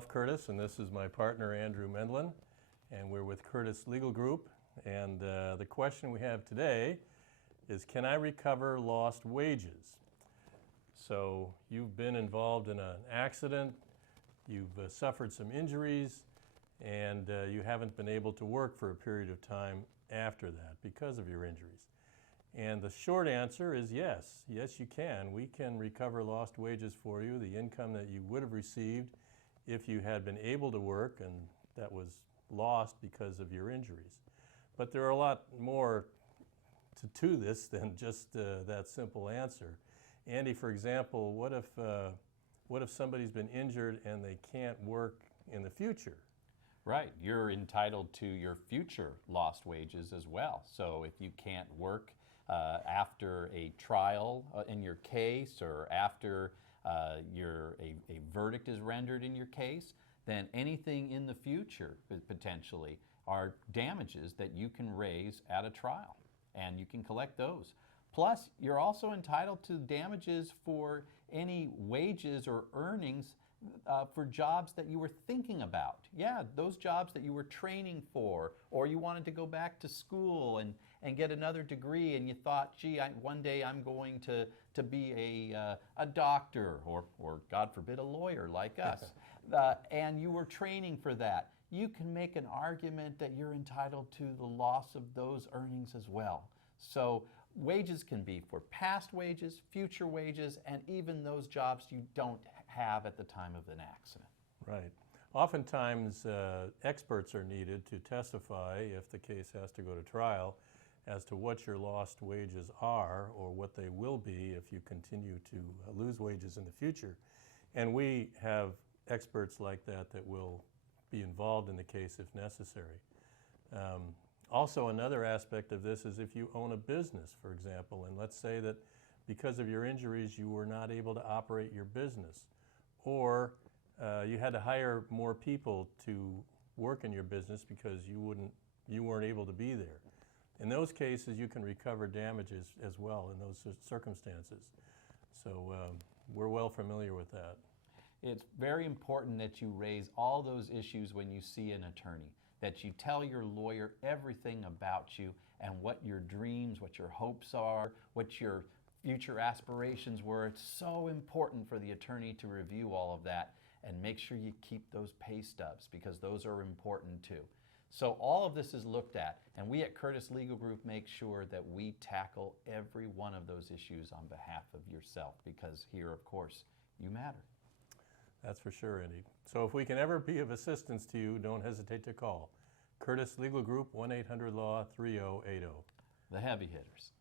Ralph Curtis, and this is my partner Andrew Mendlin, and we're with Curtis Legal Group. And the question we have today is, can I recover lost wages? So you've been involved in an accident, you've suffered some injuries, and you haven't been able to work for a period of time after that because of your injuries. And the short answer is yes. Yes, you can. We can recover lost wages for you, the income that you would have received if you had been able to work and that was lost because of your injuries. But there are a lot more to this than just that simple answer. Andy, for example, what if somebody's been injured and they can't work in the future? Right, you're entitled to your future lost wages as well. So if you can't work after a trial in your case, or after a verdict is rendered in your case, then anything in the future potentially are damages that you can raise at a trial, and you can collect those. Plus, you're also entitled to damages for any wages or earnings for jobs that you were thinking about. Yeah, those jobs that you were training for, or you wanted to go back to school and get another degree, and you thought, gee, one day I'm going to be a doctor, or God forbid, a lawyer like us, and you were training for that. You can make an argument that you're entitled to the loss of those earnings as well. So wages can be for past wages, future wages, and even those jobs you don't have at the time of an accident. Right. Oftentimes, experts are needed to testify if the case has to go to trial as to what your lost wages are, or what they will be if you continue to lose wages in the future. And we have experts like that will be involved in the case if necessary. Also, another aspect of this is if you own a business, for example, and let's say that because of your injuries you were not able to operate your business, or you had to hire more people to work in your business because you weren't able to be there. In those cases, you can recover damages as well in those circumstances. So we're well familiar with that. It's very important that you raise all those issues when you see an attorney, that you tell your lawyer everything about you and what your dreams, what your hopes are, what your future aspirations were. It's so important for the attorney to review all of that, and make sure you keep those pay stubs, because those are important too. So all of this is looked at, and we at Curtis Legal Group make sure that we tackle every one of those issues on behalf of yourself, because here, of course, you matter. That's for sure, Andy. So if we can ever be of assistance to you, don't hesitate to call. Curtis Legal Group, 1-800-LAW-3080. The heavy hitters.